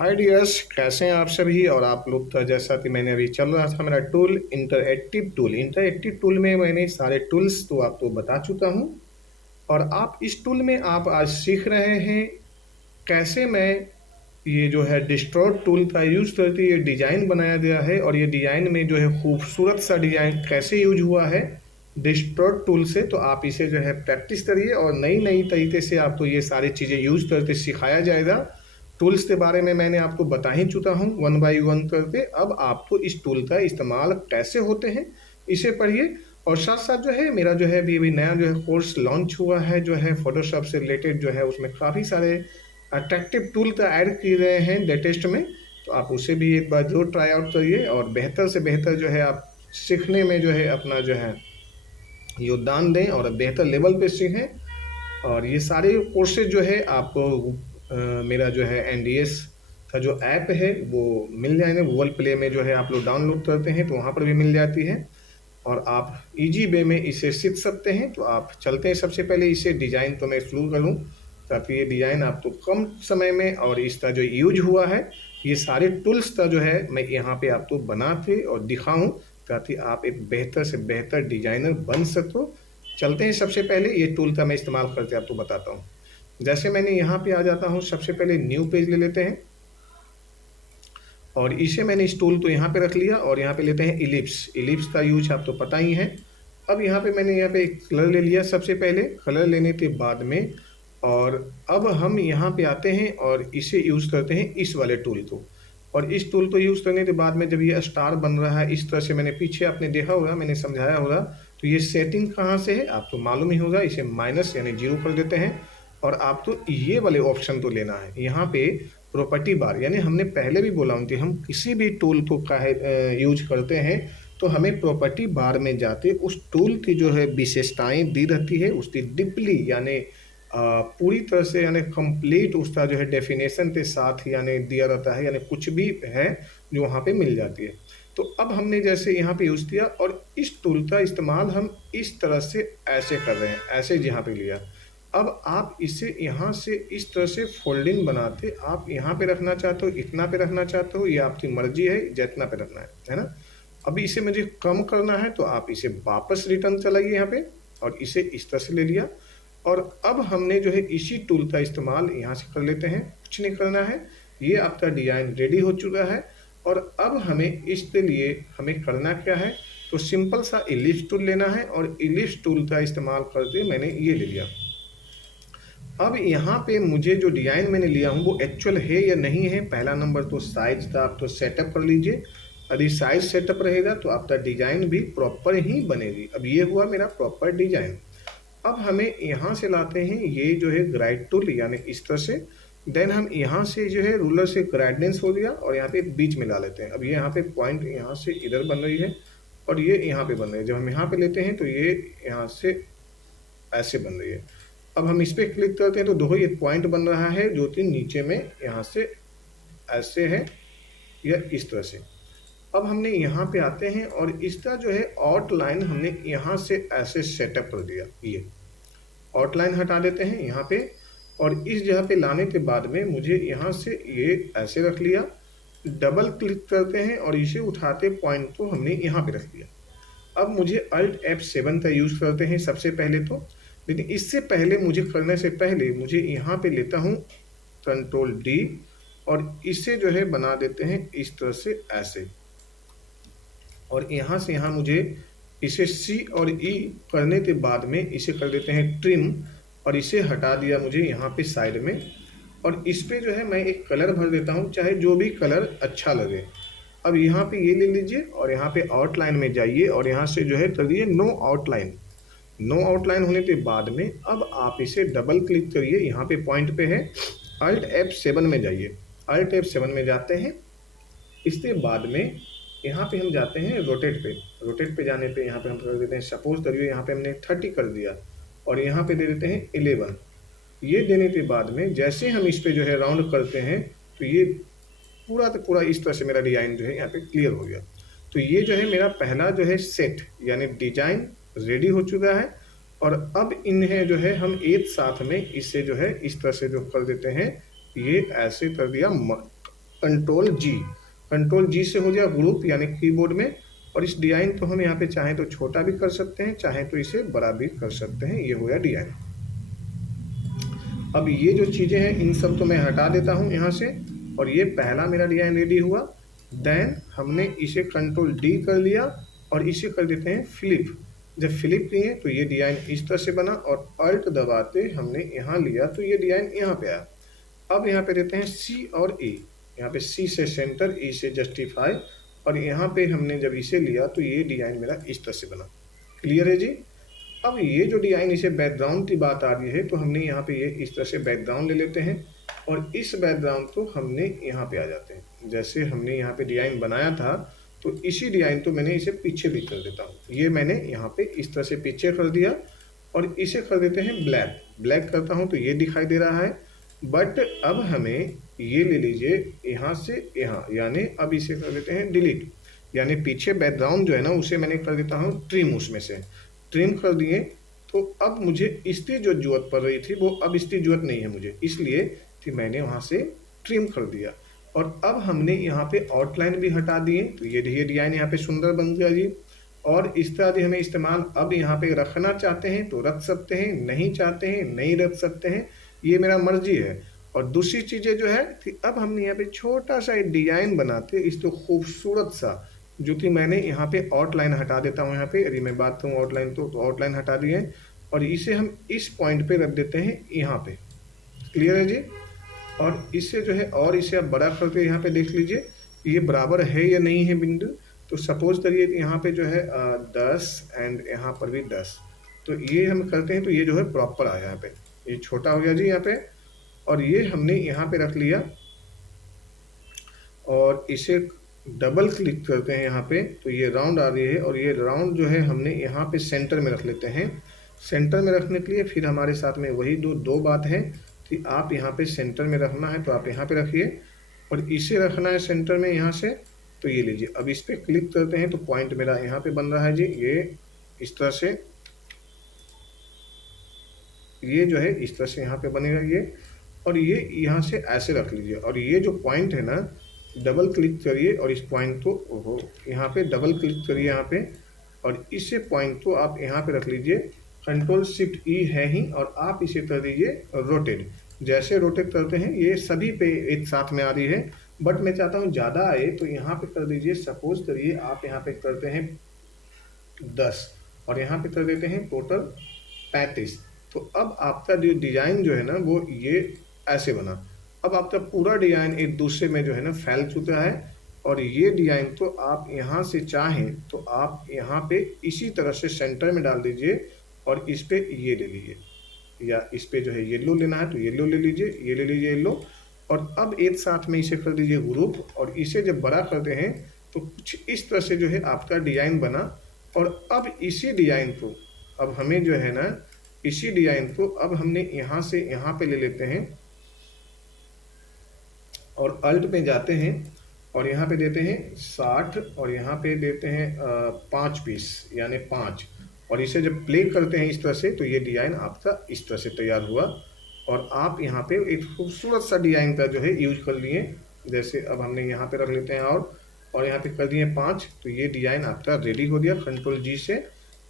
हाय dears, कैसे हैं आप सभी। और आप लोग तो जैसा कि मैंने अभी चल रहा था मेरा टूल इंटरएक्टिव टूल में मैंने सारे टूल्स तो आपको बता चुका हूं। और आप इस टूल में आप आज सीख रहे हैं कैसे मैं ये जो है डिस्ट्रॉय टूल का यूज करके ये डिजाइन बनाया गया है। और ये डिजाइन में जो है खूबसूरत सा डिजाइन कैसे यूज हुआ है डिस्ट्रॉय टूल से। तो आप इसे जो है प्रैक्टिस करिए और नई नई तरीके से आपको ये सारी चीज़ें यूज करके सिखाया जाएगा। टूल्स के बारे में मैंने आपको बता ही चुका हूँ वन बाय वन करके। अब आपको इस टूल का इस्तेमाल कैसे होते हैं इसे पढ़िए। और साथ साथ जो है मेरा जो है अभी नया जो है कोर्स लॉन्च हुआ है जो है फोटोशॉप से रिलेटेड जो है, उसमें काफ़ी सारे अट्रैक्टिव टूल का ऐड किए गए हैं लेटेस्ट में। तो आप उसे भी एक बार जरूर ट्राई आउट करिए और बेहतर से बेहतर जो है आप सीखने में जो है अपना जो है योगदान दें और बेहतर लेवल पे सीखें। और ये सारे कोर्सेज जो है आपको मेरा जो है एनडीएस का जो ऐप है वो मिल जाएंगे। गूगल प्ले में जो है आप लोग डाउनलोड करते हैं तो वहाँ पर भी मिल जाती है और आप इजी वे में इसे सीख सकते हैं। तो आप चलते हैं, सबसे पहले इसे डिज़ाइन तो मैं शुरू करूँ ताकि ये डिज़ाइन आपको कम समय में और इसका जो यूज हुआ है ये सारे टूल्स का जो है मैं यहाँ पे आपको बना के और दिखाऊं ताकि आप एक बेहतर से बेहतर डिजाइनर बन सको। चलते हैं, सबसे पहले ये टूल का मैं इस्तेमाल करके आपको बताता हूँ। जैसे मैंने यहाँ पे आ जाता हूँ, सबसे पहले न्यू पेज ले लेते हैं और इसे मैंने इस टूल को यहाँ पे रख लिया और यहाँ पे लेते हैं इलिप्स। इलिप्स का यूज आप तो पता ही है। अब यहाँ पे मैंने यहाँ पे एक कलर ले लिया, सबसे पहले कलर लेने के बाद में और अब हम यहाँ पे आते हैं और इसे यूज़ करते हैं इस वाले टूल को। और इस टूल को यूज़ करने के बाद में जब ये स्टार बन रहा है इस तरह से, मैंने पीछे आपने देखा होगा, मैंने समझाया होगा। तो ये सेटिंग कहाँ से है आपको मालूम ही होगा, इसे माइनस यानी जीरो कर देते हैं और आपको ये वाले ऑप्शन तो लेना है यहाँ पे प्रॉपर्टी बार। यानी हमने पहले भी बोला हूँ कि हम किसी भी टूल को यूज करते हैं तो हमें प्रॉपर्टी बार में जाते उस टूल की जो है विशेषताएं दी रहती है, उसकी डीपली यानी पूरी तरह से यानी कंप्लीट उसका जो है डेफिनेशन के साथ यानी दिया रहता है, यानी कुछ भी है जो वहाँ पे मिल जाती है। तो अब हमने जैसे यहाँ पे यूज़ किया और इस टूल का इस्तेमाल हम इस तरह से ऐसे कर रहे हैं, ऐसे यहाँ पे लिया। अब आप इसे यहाँ से इस तरह से फोल्डिंग बनाते, आप यहाँ पे रखना चाहते हो, इतना पे रखना चाहते हो, ये आपकी मर्जी है जितना पे रखना है ना। अभी इसे मुझे कम करना है तो आप इसे वापस रिटर्न चलाइए यहाँ पे और इसे इस तरह से ले लिया। और अब हमने जो है इसी टूल का इस्तेमाल यहाँ से कर लेते हैं, कुछ नहीं करना है, ये आपका डिज़ाइन रेडी हो चुका है। और अब हमें इसके लिए हमें करना क्या है, तो सिंपल सा इलिप्स टूल लेना है और इलिप्स टूल का इस्तेमाल करके मैंने ये ले लिया। अब यहाँ पे मुझे जो डिज़ाइन मैंने लिया हूँ वो एक्चुअल है या नहीं है। पहला नंबर तो साइज का आप तो सेटअप कर लीजिए। यदि साइज सेटअप रहेगा तो आपका डिज़ाइन भी प्रॉपर ही बनेगी। अब ये हुआ मेरा प्रॉपर डिज़ाइन। अब हमें यहाँ से लाते हैं ये जो है ग्राइड टूल, यानी इस तरह से। देन हम यहाँ से जो है रूलर से ग्राइडेंस हो गया और यहाँ पे बीच में ला लेते हैं। अब ये यहाँ पे पॉइंट यहाँ से इधर बन रही है और ये यहाँ पे बन रही है। जब हम यहाँ पे लेते हैं तो ये यहाँ से ऐसे बन रही है। अब हम इस पर क्लिक करते हैं तो दो एक पॉइंट बन रहा है जो कि नीचे में यहाँ से ऐसे है या इस तरह से। अब हमने यहाँ पे आते हैं और इसका जो है आउटलाइन हमने यहाँ से ऐसे सेटअप कर दिया। ये आउटलाइन हटा देते हैं यहाँ पे और इस जगह पे लाने के बाद में मुझे यहाँ से ये ऐसे रख लिया। डबल क्लिक करते हैं और इसे उठाते पॉइंट को हमने यहाँ पे रख दिया। अब मुझे Alt F7 का यूज़ करते हैं सबसे पहले तो, लेकिन इससे पहले मुझे करने से पहले मुझे यहाँ पे लेता हूँ कंट्रोल D और इसे जो है बना देते हैं इस तरह से ऐसे। और यहाँ से यहाँ मुझे इसे C और E करने के बाद में इसे कर देते हैं ट्रिम और इसे हटा दिया मुझे यहाँ पे साइड में। और इस पे जो है मैं एक कलर भर देता हूँ, चाहे जो भी कलर अच्छा लगे। अब यहाँ पे ये ले लीजिए और यहाँ पे आउटलाइन में जाइए और यहाँ से जो है कर दिए नो आउटलाइन। नो आउटलाइन होने के बाद में अब आप इसे डबल क्लिक करिए, यहाँ पे पॉइंट पे है, Alt F7 में जाइए। Alt F7 में जाते हैं, इसके बाद में यहाँ पे हम जाते हैं रोटेट पे। रोटेट पे जाने पे यहाँ पे हम कर देते हैं, सपोज करिए यहाँ पे हमने 30 कर दिया और यहाँ पे दे देते हैं 11। ये देने के बाद में जैसे हम इस पे जो है राउंड करते हैं तो ये पूरा तो पूरा इस तरह से मेरा डिज़ाइन जो है यहाँ पे क्लियर हो गया। तो ये जो है मेरा पहला जो है सेट यानी डिजाइन रेडी हो चुका है। और अब इन्हें जो है हम एक साथ में इससे जो है इस तरह से जो कर देते हैं, ये ऐसे कर दिया कंट्रोल जी से हो गया ग्रुप यानी कीबोर्ड में। और इस डिजाइन को हम यहाँ पे चाहें तो छोटा भी कर सकते हैं, चाहें तो इसे बड़ा भी कर सकते हैं। ये हो गया डिजाइन। अब ये जो चीज़ें हैं इन सब को मैं हटा देता हूँ यहाँ से, और ये पहला मेरा डिजाइन रेडी हुआ। देन हमने इसे कंट्रोल डी कर लिया और इसे कर देते हैं फ्लिप। जब फ्लिप किए तो ये डिजाइन इस तरह से बना, और अल्ट दबाते हमने यहाँ लिया तो ये डिजाइन यहाँ पे आया। अब यहाँ पे देते हैं सी और ई, यहाँ पे सी से सेंटर, ई से जस्टिफाई, और यहाँ पे हमने जब इसे लिया तो ये डिजाइन मेरा इस तरह से बना। क्लियर है जी। अब ये जो डिजाइन इसे बैकग्राउंड की बात आ रही है तो हमने यहाँ पे ये इस तरह से बैकग्राउंड ले लेते हैं, और इस बैकग्राउंड को हमने यहाँ पे आ जाते हैं। जैसे हमने यहाँ पे डिजाइन बनाया था तो इसी डिजाइन तो मैंने इसे पीछे भी कर देता हूँ। ये मैंने यहाँ पे इस तरह से पीछे कर दिया, और इसे कर देते हैं ब्लैक करता हूँ तो ये दिखाई दे रहा है। बट अब हमें ये ले लीजिए यहाँ से यहाँ, यानी अब इसे कर देते हैं डिलीट, यानी पीछे बैकग्राउंड जो है ना उसे मैंने कर देता हूँ ट्रिम, उसमें से ट्रिम कर दिए। तो अब मुझे इसकी जो जरूरत पड़ रही थी वो अब इसकी जरूरत नहीं है मुझे, इसलिए कि मैंने वहाँ से ट्रिम कर दिया। और अब हमने यहाँ पे आउटलाइन भी हटा दिए, तो ये डिजाइन यहाँ पे सुंदर बन गया जी। और इस तरह से हमें इस्तेमाल अब यहाँ पे रखना चाहते हैं तो रख सकते हैं, नहीं चाहते हैं नहीं रख सकते हैं, ये मेरा मर्जी है। और दूसरी चीज़ें जो है कि अब हमने यहाँ पे छोटा सा एक डिजाइन बनाते इसको खूबसूरत सा, जो कि मैंने यहाँ पे आउटलाइन हटा देता हूँ। यहाँ पे यदि मैं बात करूँ आउटलाइन तो आउटलाइन हटा दिए, और इसे हम इस पॉइंट पे रख देते हैं यहाँ पे। क्लियर है जी। और इससे जो है और इसे आप बड़ा करके यहाँ पे देख लीजिए ये बराबर है या नहीं है बिंदु। तो सपोज करिए कि यहाँ पे जो है 10 एंड यहाँ पर भी 10, तो ये हम करते हैं तो ये जो है प्रॉपर आया यहाँ पे, ये छोटा हो गया जी यहाँ पे। और ये हमने यहाँ पे रख लिया और इसे डबल क्लिक करते हैं यहाँ पे तो ये राउंड आ रही है, और ये राउंड जो है हमने यहाँ पे सेंटर में रख लेते हैं। सेंटर में रखने के लिए फिर हमारे साथ में वही दो बात है कि आप यहाँ पे सेंटर में रखना है तो आप यहाँ पे रखिए, और इसे रखना है सेंटर में यहाँ से, तो ये लीजिए। अब इस पर क्लिक करते हैं तो पॉइंट मेरा यहाँ पे बन रहा है जी, ये इस तरह से, ये जो है इस तरह से यहाँ पे बनेगा ये। और ये यहाँ से ऐसे रख लीजिए, और ये जो पॉइंट है ना डबल क्लिक करिए और इस पॉइंट को यहाँ पे डबल क्लिक करिए यहाँ पे, और इसे पॉइंट को आप यहाँ पे रख लीजिए। कंट्रोल शिफ्ट ई है ही, और आप इसे कर दीजिए रोटेट। जैसे रोटेट करते हैं ये सभी पे एक साथ में आ रही है, बट मैं चाहता हूँ ज़्यादा आए तो यहाँ पे कर दीजिए। सपोज करिए आप यहाँ पे करते हैं 10 और यहाँ पे कर देते हैं टोटल 35। तो अब आपका जो डिज़ाइन जो है ना वो ये ऐसे बना। अब आपका पूरा डिज़ाइन एक दूसरे में जो है ना फैल चुका है, और ये डिज़ाइन तो आप यहाँ से चाहें तो आप यहाँ पे इसी तरह से सेंटर में डाल दीजिए, और इस पे ये ले लीजिए, या इस पे जो है येलो लेना है तो येलो ले लीजिए, ये ले लीजिए येलो। और अब एक साथ में इसे कर दीजिए ग्रुप, और इसे जब बड़ा करते हैं तो कुछ इस तरह से जो है आपका डिज़ाइन बना। और अब इसी डिज़ाइन को अब हमें जो है ना इसी डिज़ाइन को अब हमने यहाँ से यहाँ पे ले लेते हैं, और अल्ट पे जाते हैं और यहाँ पे देते हैं 60, और यहाँ पे देते हैं 5 पीस यानी 5, और इसे जब प्ले करते हैं इस तरह से तो ये डिज़ाइन आपका इस तरह से तैयार हुआ। और आप यहाँ पे एक खूबसूरत सा डिज़ाइन का जो है यूज कर लिए। जैसे अब हमने यहाँ पे रख लेते हैं और यहाँ पे कर दिए 5, तो ये डिज़ाइन आपका रेडी हो गया कंट्रोल जी से।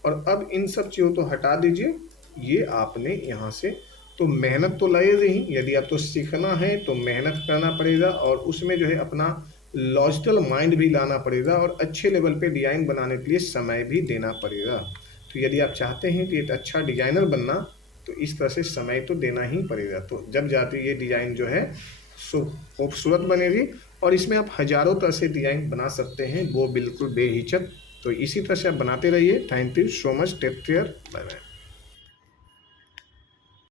और अब इन सब चीज़ों को हटा दीजिए, ये आपने यहाँ से, तो मेहनत तो लगेगी ही, यदि आपको सीखना है तो मेहनत करना पड़ेगा, और उसमें जो है अपना लॉजिकल माइंड भी लाना पड़ेगा, और अच्छे लेवल पे डिज़ाइन बनाने के लिए समय भी देना पड़ेगा। तो यदि आप चाहते हैं कि एक अच्छा डिज़ाइनर बनना तो इस तरह से समय तो देना ही पड़ेगा, तो जब जाते ये डिज़ाइन जो है खूबसूरत बनेगी। और इसमें आप हज़ारों तरह से डिज़ाइन बना सकते हैं, वो बिल्कुल बेहिचक। तो इसी तरह से आप बनाते रहिए। Thank you so much, take care, bye bye.